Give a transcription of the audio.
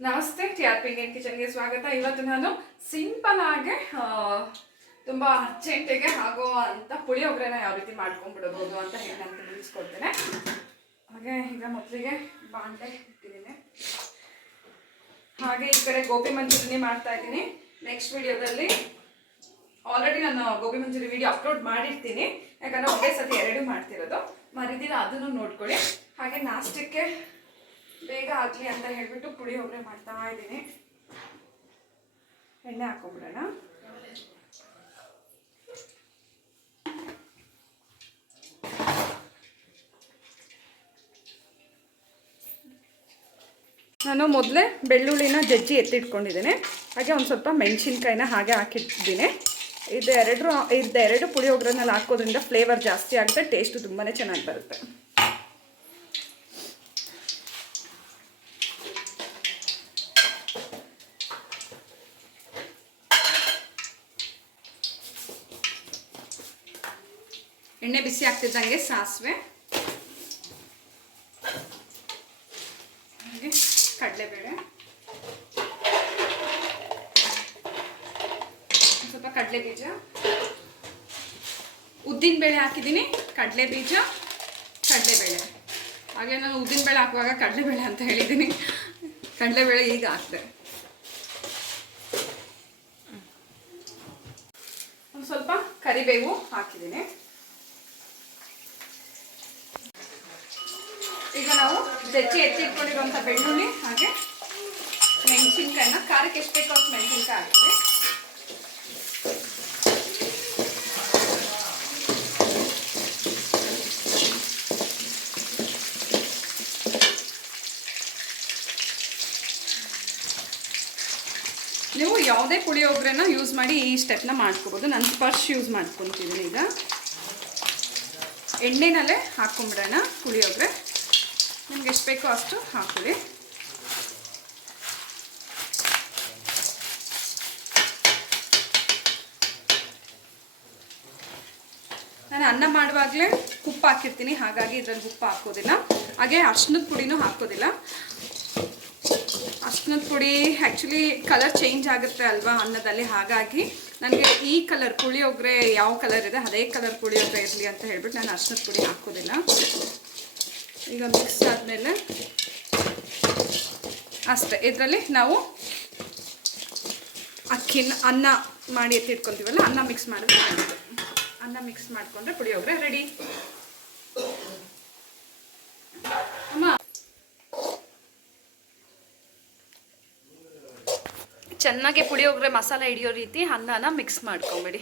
ನಮಸ್ತೆ T R P Indian ಕಿಚನ್ಗೆ ಸ್ವಾಗತ. ಇವತ್ತು ನಾನು ಸಿಂಪಲ್ ಆಗಿ ತುಂಬ ಅರ್ಜೆಂಟಿಗೆ ಆಗೋ ಅಂತ ಪುಳಿಯೋಗರೆನ ಯಾವ ರೀತಿ ಮಾಡ್ಕೊಂಡ್ಬಿಡಬಹುದು ಅಂತ ಹೇಳಿ ನಾನು ತಿಳಿಸ್ಕೊಡ್ತೇನೆ. ಹಾಗೆ ಈಗ ಮೊದಲಿಗೆ ಬಾಂಡೆ ಇಟ್ಟಿದ್ದೀನಿ. ಹಾಗೆ ಈ ಕಡೆ ಗೋಬಿ ಮಂಚೂರಿನಿ ಮಾಡ್ತಾ ಇದ್ದೀನಿ. ನೆಕ್ಸ್ಟ್ ವಿಡಿಯೋದಲ್ಲಿ ಆಲ್ರೆಡಿ ನಾನು ಗೋಬಿ ಮಂಚೂರಿ ವಿಡಿಯೋ ಅಪ್ಲೋಡ್ ಮಾಡಿರ್ತೀನಿ. ಯಾಕಂದ್ರೆ ಒಂದೇ ಸತಿ ಎರಡು ಮಾಡ್ತಿರೋದು. ಮರಿದಿನ ಅದನ್ನು ನೋಡ್ಕೊಳ್ಳಿ. ಹಾಗೆ ನಾಷ್ಟಕ್ಕೆ ಬೇಗ ಆಗಲಿ ಅಂತ ಹೇಳಿಬಿಟ್ಟು ಪುಳಿಯೋಗರೆ ಮಾಡ್ತಾ ಇದ್ದೀನಿ. ಎಣ್ಣೆ ಹಾಕೊಂಡ್ಬಿಡೋಣ ನಾನು ಮೊದಲೇ ಬೆಳ್ಳುಳ್ಳಿನ ಜಜ್ಜಿ ಎತ್ತಿಟ್ಕೊಂಡಿದ್ದೀನಿ. ಹಾಗೆ ಒಂದು ಸ್ವಲ್ಪ ಮೆಣಸಿನ್ಕಾಯಿನ ಹಾಗೆ ಹಾಕಿಟ್ಟಿದ್ದೀನಿ. ಇದೆರಡು ಇದೆರಡು ಪುಳಿಯೋಗ್ರನಲ್ಲಿ ಹಾಕೋದ್ರಿಂದ ಫ್ಲೇವರ್ ಜಾಸ್ತಿ ಆಗುತ್ತೆ ಟೇಸ್ಟು ತುಂಬಾ ಚೆನ್ನಾಗಿ ಬರುತ್ತೆ. ಎಣ್ಣೆ ಬಿಸಿ ಆಗ್ತಿದ್ದಂಗೆ ಸಾಸಿವೆ. ಹಾಗೆ ಕಡಲೆಬೇಳೆ. ಸ್ವಲ್ಪ ಕಡಲೆ ಬೀಜ ಉದ್ದಿನ ಬೇಳೆ ಹಾಕಿದ್ದೀನಿ ಕಡಲೆ ಬೀಜ ಕಡಲೆಬೇಳೆ. ಹಾಗೆ ನಾನು ಉದ್ದಿನ ಬೇಳೆ ಹಾಕುವಾಗ ಕಡಲೆಬೇಳೆ ಅಂತ ಹೇಳಿದ್ದೀನಿ. ಕಡಲೆಬೇಳೆ ಈಗ ಹಾಕಿದೆ. ಒಂದು ಸ್ವಲ್ಪ ಕರಿಬೇವು ಹಾಕಿದ್ದೀನಿ ಈಗ ನಾವು ಎತ್ತಿ ಇಟ್ಕೊಂಡಿರುವಂಥ ಬೆಳ್ಳುಳ್ಳಿ, ಹಾಗೆ ಮೆಣಸಿನ್ಕಾಯಿನ, ಖಾರಕ್ಕೆ ಎಷ್ಟು ಬೇಕೋ ಅಷ್ಟು ಮೆಣಸಿನ್ಕಾಯಿ ಹಾಕಿದೆ ನೀವು ಯಾವುದೇ ಪುಳಿಯೋಗರೆನ ಯೂಸ್ ಮಾಡಿ ಈ ಸ್ಟೆಪ್ನ ಮಾಡ್ಕೋಬೋದು. ನಾನು ಸ್ಪರ್ಶ್ ಯೂಸ್ ಮಾಡ್ಕೊತಿದ್ದೀನಿ ಈಗ. ಎಣ್ಣೆನಲ್ಲೇ ಹಾಕ್ಕೊಂಬಿಡೋಣ ಪುಳಿಯೋಗರೆ ಎಷ್ಟು ಅಷ್ಟು ಹಾಕೊಳ್ಳಿ ನಾನು ಅನ್ನ ಮಾಡುವಾಗಲೇ ಉಪ್ಪು ಹಾಕಿರ್ತೀನಿ, ಹಾಗಾಗಿ ಇದರಲ್ಲಿ ಉಪ್ಪು ಹಾಕೋದಿಲ್ಲ. ಹಾಗೆ ಅರ್ಶಿನದ ಪುಡಿನೂ ಹಾಕೋದಿಲ್ಲ. ಅರ್ಶಿನದ ಪುಡಿ ಆ್ಯಕ್ಚುಲಿ ಕಲರ್ ಚೇಂಜ್ ಆಗುತ್ತೆ ಅಲ್ವಾ ಅನ್ನದಲ್ಲಿ, ಹಾಗಾಗಿ ನನಗೆ ಈ ಕಲರ್ ಪುಳಿಯೋಗರೆ ಯಾವ ಕಲರ್ ಇದೆ, ಅದೇ ಕಲರ್ ಪುಳಿಯೋಗರೆ ಇರಲಿ ಅಂತ ಹೇಳ್ಬಿಟ್ಟು ನಾನು ಅರ್ಶಿನದ ಪುಡಿ ಹಾಕೋದಿಲ್ಲ. ಈಗ ಮಿಕ್ಸ್ ಆದಮೇಲೆ ಅಷ್ಟೇ. ಇದರಲ್ಲಿ ನಾವು ಅಕ್ಕಿನ ಅನ್ನ ಮಾಡಿ ಎತ್ತಿಟ್ಕೊತೀವಲ್ಲ ಅನ್ನ ಮಿಕ್ಸ್ ಮಾಡಿದ್ರೆ ಅನ್ನ ಮಿಕ್ಸ್ ಮಾಡಿಕೊಂಡ್ರೆ ಪುಳಿಯೋಗರೆ ರೆಡಿ ಅಮ್ಮ. ಚೆನ್ನಾಗಿ ಪುಳಿಯೋಗರೆ ಮಸಾಲೆ ಹಿಡಿಯೋ ರೀತಿ ಅನ್ನನ ಮಿಕ್ಸ್ ಮಾಡ್ಕೊಂಬಿಡಿ.